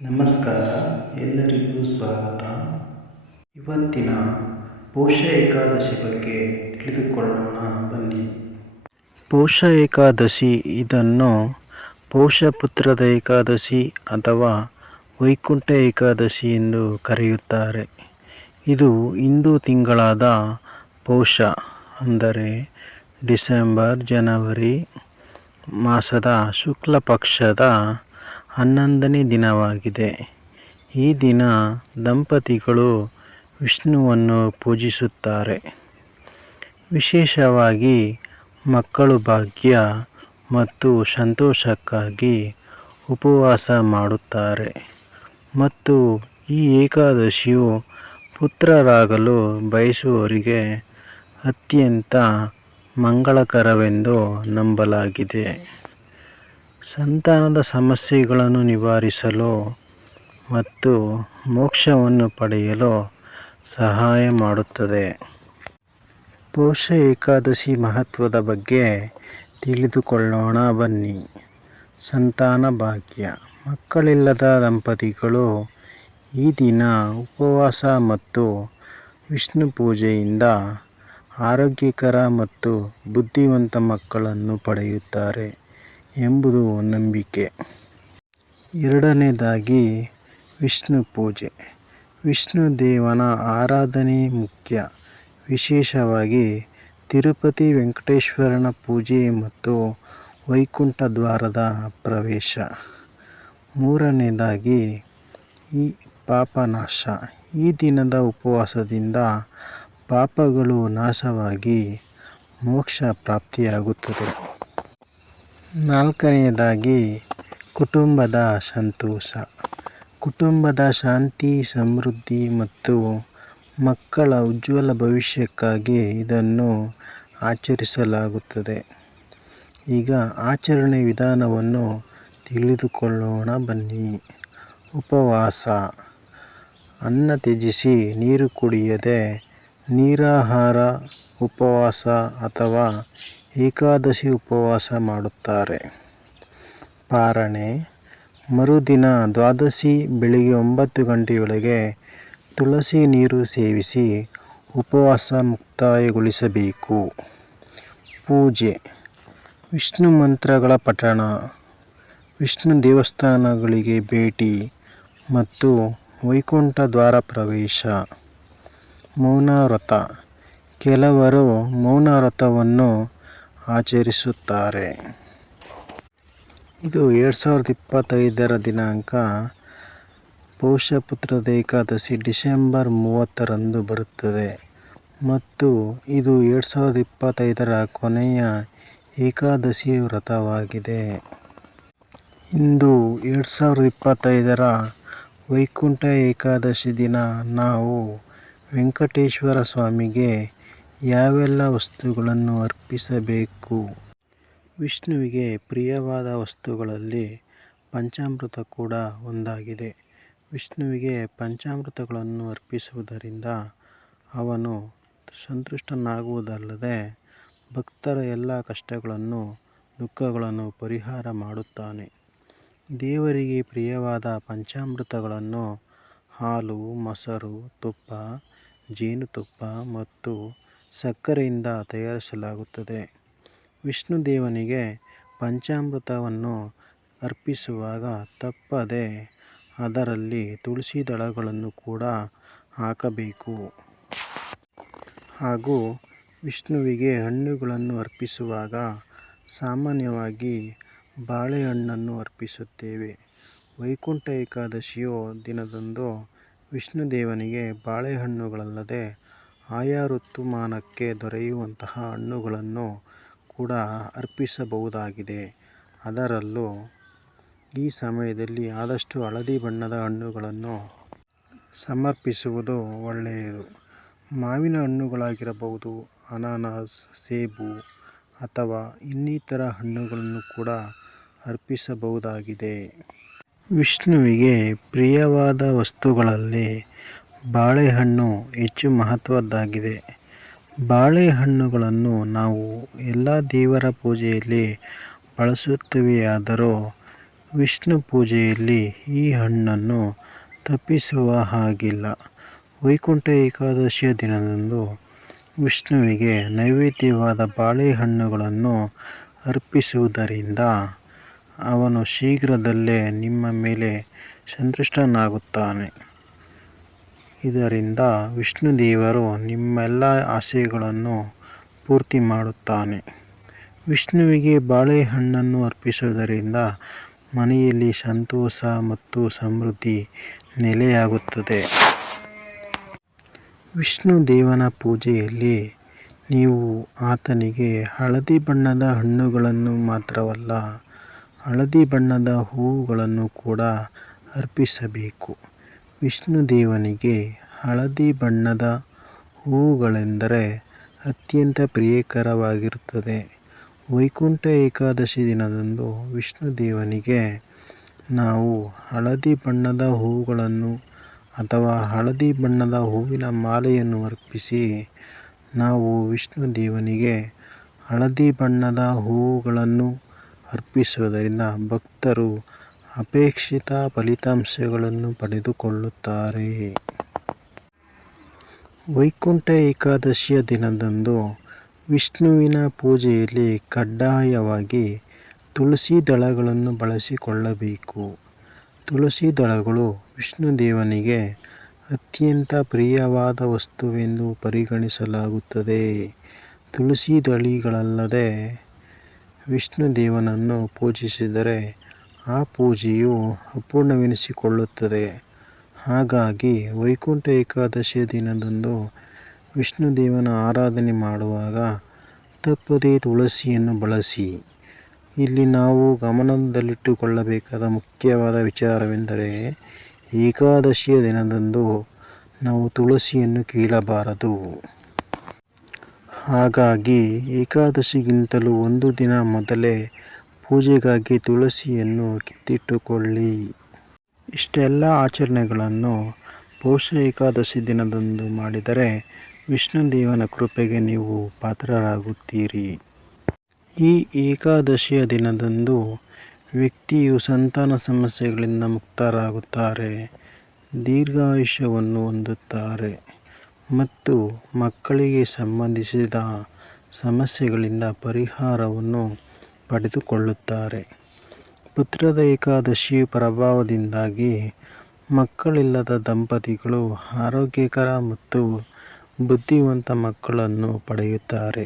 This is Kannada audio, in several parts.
ನಮಸ್ಕಾರ, ಎಲ್ಲರಿಗೂ ಸ್ವಾಗತ. ಇವತ್ತಿನ ಪೋಷ ಏಕಾದಶಿ ಬಗ್ಗೆ ತಿಳಿದುಕೊಳ್ಳೋಣ, ಬನ್ನಿ. ಪೌಷ ಏಕಾದಶಿ, ಇದನ್ನು ಪೌಷಪುತ್ರದ ಏಕಾದಶಿ ಅಥವಾ ವೈಕುಂಠ ಏಕಾದಶಿ ಎಂದು ಕರೆಯುತ್ತಾರೆ. ಇದು ಹಿಂದೂ ತಿಂಗಳಾದ ಪೋಷ, ಅಂದರೆ ಡಿಸೆಂಬರ್, ಜನವರಿ ಮಾಸದ ಶುಕ್ಲ ಪಕ್ಷದ ಹನ್ನೊಂದನೇ ದಿನವಾಗಿದೆ. ಈ ದಿನ ದಂಪತಿಗಳು ವಿಷ್ಣುವನ್ನು ಪೂಜಿಸುತ್ತಾರೆ. ವಿಶೇಷವಾಗಿ ಮಕ್ಕಳು ಭಾಗ್ಯ ಮತ್ತು ಸಂತೋಷಕ್ಕಾಗಿ ಉಪವಾಸ ಮಾಡುತ್ತಾರೆ. ಮತ್ತು ಈ ಏಕಾದಶಿಯು ಪುತ್ರರಾಗಲು ಬಯಸುವವರಿಗೆ ಅತ್ಯಂತ ಮಂಗಳಕರವೆಂದು ನಂಬಲಾಗಿದೆ. ಸಂತಾನದ ಸಮಸ್ಯೆಗಳನ್ನು ನಿವಾರಿಸಲು ಮತ್ತು ಮೋಕ್ಷವನ್ನು ಪಡೆಯಲು ಸಹಾಯ ಮಾಡುತ್ತದೆ. ಪೌಷ ಏಕಾದಶಿ ಮಹತ್ವದ ಬಗ್ಗೆ ತಿಳಿದುಕೊಳ್ಳೋಣ, ಬನ್ನಿ. ಸಂತಾನ ಭಾಗ್ಯ. ಮಕ್ಕಳಿಲ್ಲದ ದಂಪತಿಗಳು ಈ ದಿನ ಉಪವಾಸ ಮತ್ತು ವಿಷ್ಣು ಪೂಜೆಯಿಂದ ಆರೋಗ್ಯಕರ ಮತ್ತು ಬುದ್ಧಿವಂತ ಮಕ್ಕಳನ್ನು ಪಡೆಯುತ್ತಾರೆ. ಎಂಬುದು ನಂಬಿಕೆ. ಎರಡನೇದಾಗಿ ವಿಷ್ಣು ಪೂಜೆ. ವಿಷ್ಣು ದೇವನ ಆರಾಧನೆ ಮುಖ್ಯ. ವಿಶೇಷವಾಗಿ ತಿರುಪತಿ ವೆಂಕಟೇಶ್ವರನ ಪೂಜೆ ಮತ್ತು ವೈಕುಂಠ ದ್ವಾರದ ಪ್ರವೇಶ. ಮೂರನೇದಾಗಿ ಈ ಪಾಪನಾಶ. ಈ ದಿನದ ಉಪವಾಸದಿಂದ ಪಾಪಗಳು ನಾಶವಾಗಿ ಮೋಕ್ಷ ಪ್ರಾಪ್ತಿಯಾಗುತ್ತದೆ. ನಾಲ್ಕನೆಯದಾಗಿ ಕುಟುಂಬದ ಸಂತೋಷ. ಕುಟುಂಬದ ಶಾಂತಿ, ಸಮೃದ್ಧಿ ಮತ್ತು ಮಕ್ಕಳ ಉಜ್ವಲ ಭವಿಷ್ಯಕ್ಕಾಗಿ ಇದನ್ನು ಆಚರಿಸಲಾಗುತ್ತದೆ. ಈಗ ಆಚರಣೆ ವಿಧಾನವನ್ನು ತಿಳಿದುಕೊಳ್ಳೋಣ, ಬನ್ನಿ. ಉಪವಾಸ. ಅನ್ನ ತ್ಯಜಿಸಿ ನೀರು ಕುಡಿಯದೆ, ನೀರಾಹಾರ, ಉಪವಾಸ ಅಥವಾ ಏಕಾದಶಿ ಉಪವಾಸ ಮಾಡುತ್ತಾರೆ. ಪಾರಣೆ. ಮರುದಿನ ದ್ವಾದಶಿ ಬೆಳಿಗ್ಗೆ ಒಂಬತ್ತು ಗಂಟೆಯೊಳಗೆ ತುಳಸಿ ನೀರು ಸೇವಿಸಿ ಉಪವಾಸ ಮುಕ್ತಾಯಗೊಳಿಸಬೇಕು. ಪೂಜೆ. ವಿಷ್ಣು ಮಂತ್ರಗಳ ಪಠಣ. ವಿಷ್ಣು ದೇವಸ್ಥಾನಗಳಿಗೆ ಭೇಟಿ ಮತ್ತು ವೈಕುಂಠ ದ್ವಾರ ಪ್ರವೇಶ. ಮೌನ ವ್ರತ ಕೆಲವರು ಮೌನ ವ್ರತವನ್ನು ಆಚರಿಸುತ್ತಾರೆ. ಇದು ಎರಡು ಸಾವಿರದ ಇಪ್ಪತ್ತೈದರ ದಿನಾಂಕ. ಪೌಷಪುತ್ರದ ಏಕಾದಶಿ ಡಿಸೆಂಬರ್ ಮೂವತ್ತರಂದು ಬರುತ್ತದೆ. ಮತ್ತು ಇದು ಎರಡು ಸಾವಿರದ ಇಪ್ಪತ್ತೈದರ ಕೊನೆಯ ಏಕಾದಶಿ ವ್ರತವಾಗಿದೆ. ಇಂದು ಎರಡು ಸಾವಿರದ ಇಪ್ಪತ್ತೈದರ ವೈಕುಂಠ ಏಕಾದಶಿ ದಿನ ನಾವು ವೆಂಕಟೇಶ್ವರ ಸ್ವಾಮಿಗೆ ಯಾವೆಲ್ಲ ವಸ್ತುಗಳನ್ನು ಅರ್ಪಿಸಬೇಕು? ವಿಷ್ಣುವಿಗೆ ಪ್ರಿಯವಾದ ವಸ್ತುಗಳಲ್ಲಿ ಪಂಚಾಮೃತ ಕೂಡ ಒಂದಾಗಿದೆ. ವಿಷ್ಣುವಿಗೆ ಪಂಚಾಮೃತಗಳನ್ನು ಅರ್ಪಿಸುವುದರಿಂದ ಅವನು ಸಂತುಷ್ಟನಾಗುವುದಲ್ಲದೆ ಭಕ್ತರ ಎಲ್ಲ ಕಷ್ಟಗಳನ್ನು, ದುಃಖಗಳನ್ನು ಪರಿಹಾರ ಮಾಡುತ್ತಾನೆ. ದೇವರಿಗೆ ಪ್ರಿಯವಾದ ಪಂಚಾಮೃತಗಳನ್ನು ಹಾಲು, ಮೊಸರು, ತುಪ್ಪ, ಜೇನುತುಪ್ಪ ಮತ್ತು ಸಕ್ಕರೆಯಿಂದ ತಯಾರಿಸಲಾಗುತ್ತದೆ. ವಿಷ್ಣು ದೇವನಿಗೆ ಪಂಚಾಮೃತವನ್ನು ಅರ್ಪಿಸುವಾಗ ತಪ್ಪದೆ ಅದರಲ್ಲಿ ತುಳಸಿ ದಳಗಳನ್ನು ಕೂಡ ಹಾಕಬೇಕು. ಹಾಗೂ ವಿಷ್ಣುವಿಗೆ ಹಣ್ಣುಗಳನ್ನು ಅರ್ಪಿಸುವಾಗ ಸಾಮಾನ್ಯವಾಗಿ ಬಾಳೆಹಣ್ಣನ್ನು ಅರ್ಪಿಸುತ್ತೇವೆ. ವೈಕುಂಠ ಏಕಾದಶಿಯು ದಿನದಂದು ವಿಷ್ಣು ದೇವನಿಗೆ ಬಾಳೆಹಣ್ಣುಗಳಲ್ಲದೆ ಆಯಾ ಋತುಮಾನಕ್ಕೆ ದೊರೆಯುವಂತಹ ಹಣ್ಣುಗಳನ್ನು ಕೂಡ ಅರ್ಪಿಸಬಹುದಾಗಿದೆ. ಅದರಲ್ಲೂ ಈ ಸಮಯದಲ್ಲಿ ಆದಷ್ಟು ಹಳದಿ ಬಣ್ಣದ ಹಣ್ಣುಗಳನ್ನು ಸಮರ್ಪಿಸುವುದು ಒಳ್ಳೆಯದು. ಮಾವಿನ ಹಣ್ಣುಗಳಾಗಿರಬಹುದು, ಅನಾನಸ್, ಸೇಬು ಅಥವಾ ಇನ್ನಿತರ ಹಣ್ಣುಗಳನ್ನು ಕೂಡ ಅರ್ಪಿಸಬಹುದಾಗಿದೆ. ವಿಷ್ಣುವಿಗೆ ಪ್ರಿಯವಾದ ವಸ್ತುಗಳಲ್ಲಿ ಬಾಳೆಹಣ್ಣು ಹೆಚ್ಚು ಮಹತ್ವದ್ದಾಗಿದೆ. ಬಾಳೆಹಣ್ಣುಗಳನ್ನು ನಾವು ಎಲ್ಲ ದೇವರ ಪೂಜೆಯಲ್ಲಿ ಬಳಸುತ್ತೇವೆಯಾದರೂ ವಿಷ್ಣು ಪೂಜೆಯಲ್ಲಿ ಈ ಹಣ್ಣನ್ನು ತಪ್ಪಿಸುವ ಹಾಗಿಲ್ಲ. ವೈಕುಂಠ ಏಕಾದಶಿಯ ದಿನದಂದು ವಿಷ್ಣುವಿಗೆ ನೈವೇದ್ಯವಾದ ಬಾಳೆಹಣ್ಣುಗಳನ್ನು ಅರ್ಪಿಸುವುದರಿಂದ ಅವನು ಶೀಘ್ರದಲ್ಲೇ ನಿಮ್ಮ ಮೇಲೆ ಸಂತುಷ್ಟನಾಗುತ್ತಾನೆ. ಇದರಿಂದ ವಿಷ್ಣು ದೇವರು ನಿಮ್ಮೆಲ್ಲ ಆಸೆಗಳನ್ನು ಪೂರ್ತಿ ಮಾಡುತ್ತಾನೆ. ವಿಷ್ಣುವಿಗೆ ಬಾಳೆಹಣ್ಣನ್ನು ಅರ್ಪಿಸುವುದರಿಂದ ಮನೆಯಲ್ಲಿ ಸಂತೋಷ ಮತ್ತು ಸಮೃದ್ಧಿ ನೆಲೆಯಾಗುತ್ತದೆ. ವಿಷ್ಣು ದೇವನ ಪೂಜೆಯಲ್ಲಿ ನೀವು ಆತನಿಗೆ ಹಳದಿ ಬಣ್ಣದ ಹಣ್ಣುಗಳನ್ನು ಮಾತ್ರವಲ್ಲ, ಹಳದಿ ಬಣ್ಣದ ಹೂವುಗಳನ್ನು ಕೂಡ ಅರ್ಪಿಸಬೇಕು. ವಿಷ್ಣು ದೇವನಿಗೆ ಹಳದಿ ಬಣ್ಣದ ಹೂವುಗಳೆಂದರೆ ಅತ್ಯಂತ ಪ್ರಿಯಕರವಾಗಿರುತ್ತದೆ. ವೈಕುಂಠ ಏಕಾದಶಿ ದಿನದಂದು ವಿಷ್ಣು ದೇವನಿಗೆ ನಾವು ಹಳದಿ ಬಣ್ಣದ ಹೂವುಗಳನ್ನು ಅಥವಾ ಹಳದಿ ಬಣ್ಣದ ಹೂವಿನ ಮಾಲೆಯನ್ನು ಅರ್ಪಿಸಿ ನಾವು ವಿಷ್ಣು ದೇವನಿಗೆ ಹಳದಿ ಬಣ್ಣದ ಹೂವುಗಳನ್ನು ಅರ್ಪಿಸುವುದರಿಂದ ಭಕ್ತರು ಅಪೇಕ್ಷಿತ ಫಲಿತಾಂಶಗಳನ್ನು ಪಡೆದುಕೊಳ್ಳುತ್ತಾರೆ. ವೈಕುಂಠ ಏಕಾದಶಿಯ ದಿನದಂದು ವಿಷ್ಣುವಿನ ಪೂಜೆಯಲ್ಲಿ ಕಡ್ಡಾಯವಾಗಿ ತುಳಸಿ ದಳಗಳನ್ನು ಬಳಸಿಕೊಳ್ಳಬೇಕು. ತುಳಸಿ ದಳಗಳು ವಿಷ್ಣು ದೇವನಿಗೆ ಅತ್ಯಂತ ಪ್ರಿಯವಾದ ವಸ್ತುವೆಂದು ಪರಿಗಣಿಸಲಾಗುತ್ತದೆ. ತುಳಸಿ ದಳಿಗಳಲ್ಲದೆ ವಿಷ್ಣು ದೇವನನ್ನು ಪೂಜಿಸಿದರೆ ಆ ಪೂಜೆಯು ಅಪೂರ್ಣವೆನಿಸಿಕೊಳ್ಳುತ್ತದೆ. ಹಾಗಾಗಿ ವೈಕುಂಠ ಏಕಾದಶಿಯ ದಿನದಂದು ವಿಷ್ಣು ದೇವನ ಆರಾಧನೆ ಮಾಡುವಾಗ ತಪ್ಪದೇ ತುಳಸಿಯನ್ನು ಬಳಸಿ. ಇಲ್ಲಿ ನಾವು ಗಮನದಲ್ಲಿಟ್ಟುಕೊಳ್ಳಬೇಕಾದ ಮುಖ್ಯವಾದ ವಿಚಾರವೆಂದರೆ ಏಕಾದಶಿಯ ದಿನದಂದು ನಾವು ತುಳಸಿಯನ್ನು ಕೀಳಬಾರದು. ಹಾಗಾಗಿ ಏಕಾದಶಿಗಿಂತಲೂ ಒಂದು ದಿನ ಮೊದಲೇ ಪೂಜೆಗಾಗಿ ತುಳಸಿಯನ್ನು ಕಿತ್ತಿಟ್ಟುಕೊಳ್ಳಿ. ಇಷ್ಟೆಲ್ಲ ಆಚರಣೆಗಳನ್ನು ಪೌಷ ಏಕಾದಶಿ ದಿನದಂದು ಮಾಡಿದರೆ ವಿಷ್ಣು ದೇವನ ಕೃಪೆಗೆ ನೀವು ಪಾತ್ರರಾಗುತ್ತೀರಿ. ಈ ಏಕಾದಶಿಯ ದಿನದಂದು ವ್ಯಕ್ತಿಯು ಸಂತಾನ ಸಮಸ್ಯೆಗಳಿಂದ ಮುಕ್ತರಾಗುತ್ತಾರೆ, ದೀರ್ಘಾಯುಷ್ಯವನ್ನು ಹೊಂದುತ್ತಾರೆ ಮತ್ತು ಮಕ್ಕಳಿಗೆ ಸಂಬಂಧಿಸಿದ ಸಮಸ್ಯೆಗಳಿಂದ ಪರಿಹಾರವನ್ನು ಪಡೆದುಕೊಳ್ಳುತ್ತಾರೆ. ಪುತ್ರದ ಏಕಾದಶಿ ಪ್ರಭಾವದಿಂದಾಗಿ ಮಕ್ಕಳಿಲ್ಲದ ದಂಪತಿಗಳು ಆರೋಗ್ಯಕರ ಮತ್ತು ಬುದ್ಧಿವಂತ ಮಕ್ಕಳನ್ನು ಪಡೆಯುತ್ತಾರೆ.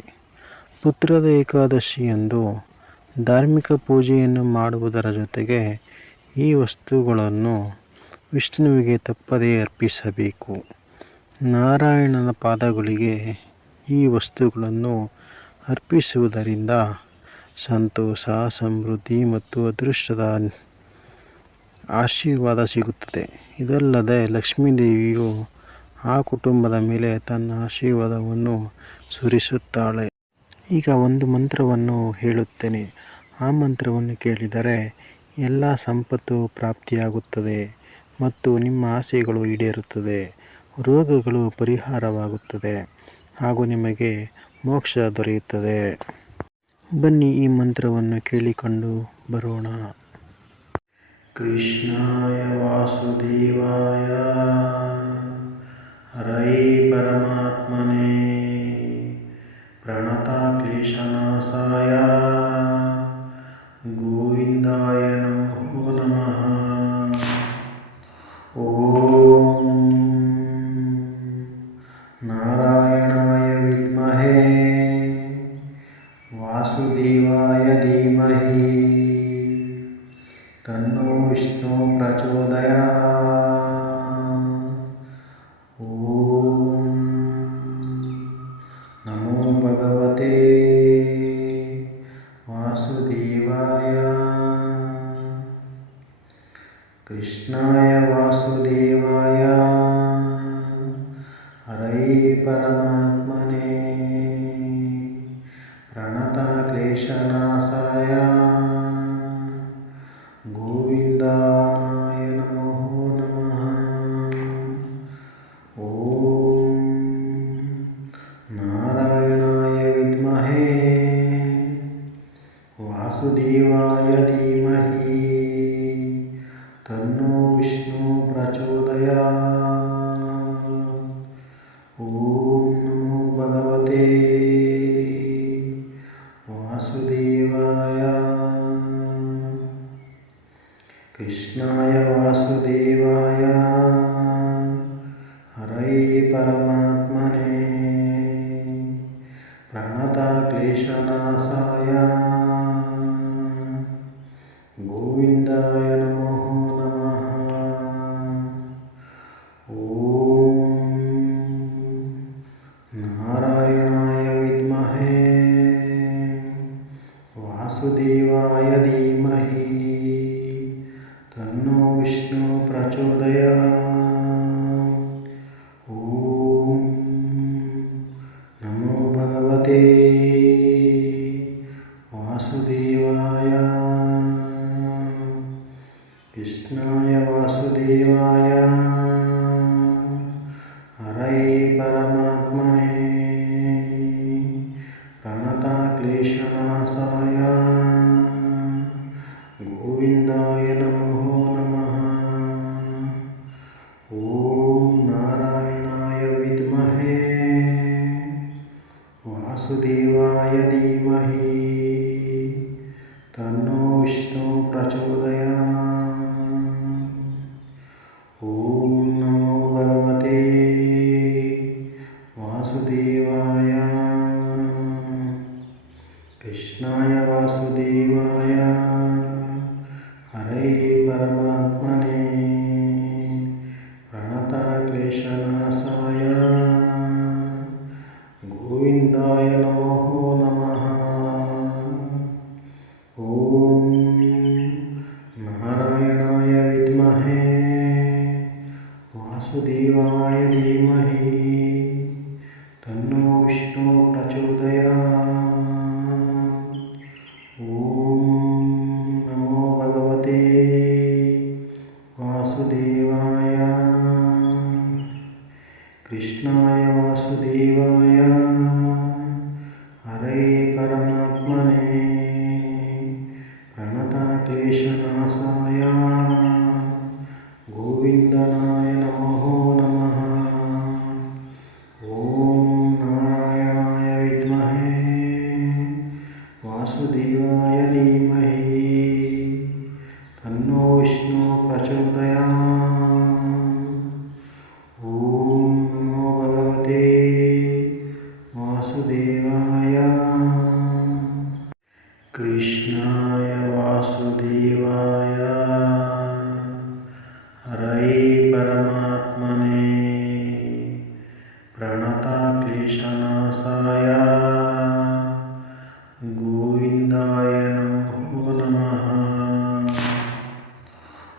ಪುತ್ರದ ಏಕಾದಶಿಯಂದು ಧಾರ್ಮಿಕ ಪೂಜೆಯನ್ನು ಮಾಡುವುದರ ಜೊತೆಗೆ ಈ ವಸ್ತುಗಳನ್ನು ವಿಷ್ಣುವಿಗೆ ತಪ್ಪದೇ ಅರ್ಪಿಸಬೇಕು. ನಾರಾಯಣನ ಪಾದಗಳಿಗೆ ಈ ವಸ್ತುಗಳನ್ನು ಅರ್ಪಿಸುವುದರಿಂದ ಸಂತೋಷ, ಸಮೃದ್ಧಿ ಮತ್ತು ಅದೃಷ್ಟದ ಆಶೀರ್ವಾದ ಸಿಗುತ್ತದೆ. ಇದಲ್ಲದೆ ಲಕ್ಷ್ಮೀದೇವಿಯು ಆ ಕುಟುಂಬದ ಮೇಲೆ ತನ್ನ ಆಶೀರ್ವಾದವನ್ನು ಸುರಿಸುತ್ತಾಳೆ. ಈಗ ಒಂದು ಮಂತ್ರವನ್ನು ಹೇಳುತ್ತೇನೆ. ಆ ಮಂತ್ರವನ್ನು ಕೇಳಿದರೆ ಎಲ್ಲ ಸಂಪತ್ತು ಪ್ರಾಪ್ತಿಯಾಗುತ್ತದೆ ಮತ್ತು ನಿಮ್ಮ ಆಸೆಗಳು ಈಡೇರುತ್ತದೆ, ರೋಗಗಳು ಪರಿಹಾರವಾಗುತ್ತದೆ ಹಾಗೂ ನಿಮಗೆ ಮೋಕ್ಷ ದೊರೆಯುತ್ತದೆ. ಬನ್ನಿ ಈ ಮಂತ್ರವನ್ನು ಕೇಳಿಕೊಂಡು ಬರೋಣ. ಕೃಷ್ಣಾಯ ವಾಸುದೇವಾಯ. ಹರೈ ಪರಮಾತ್ಮನೇ. വാസുദേവായ ധീമഹി. തന്നോ वासुदेवाय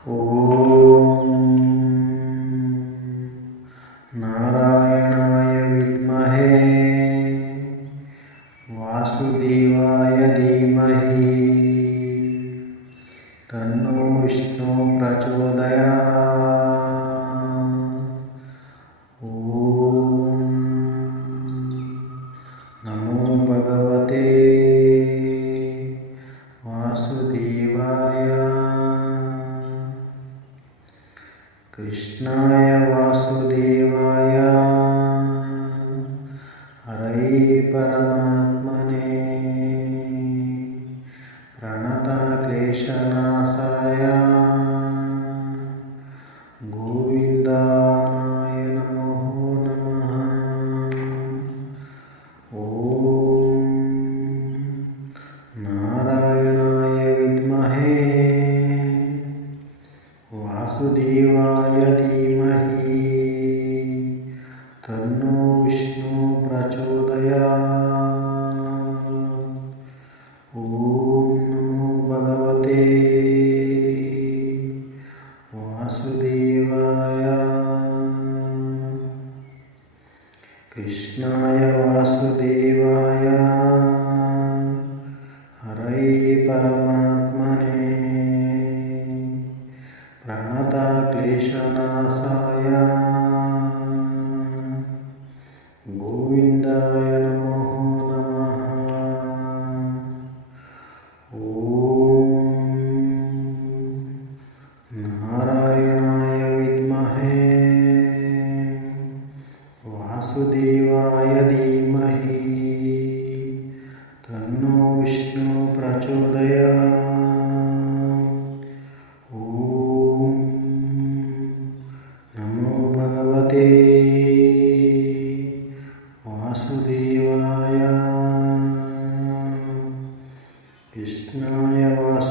Oh. বাসুদেব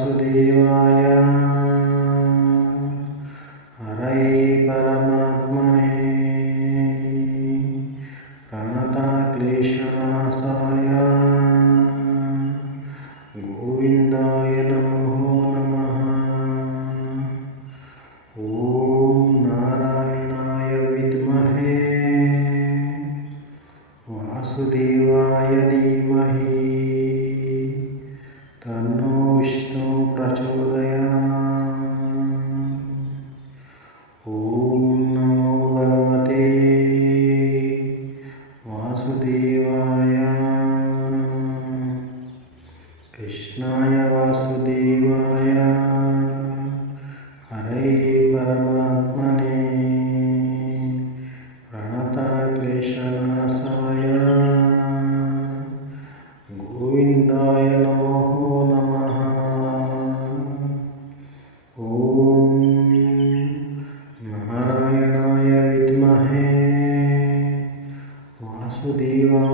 वासुदेवा ವಾಸುದೇವಾಯ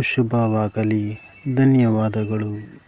ಶುಭವಾಗಲಿ ಧನ್ಯವಾದಗಳು.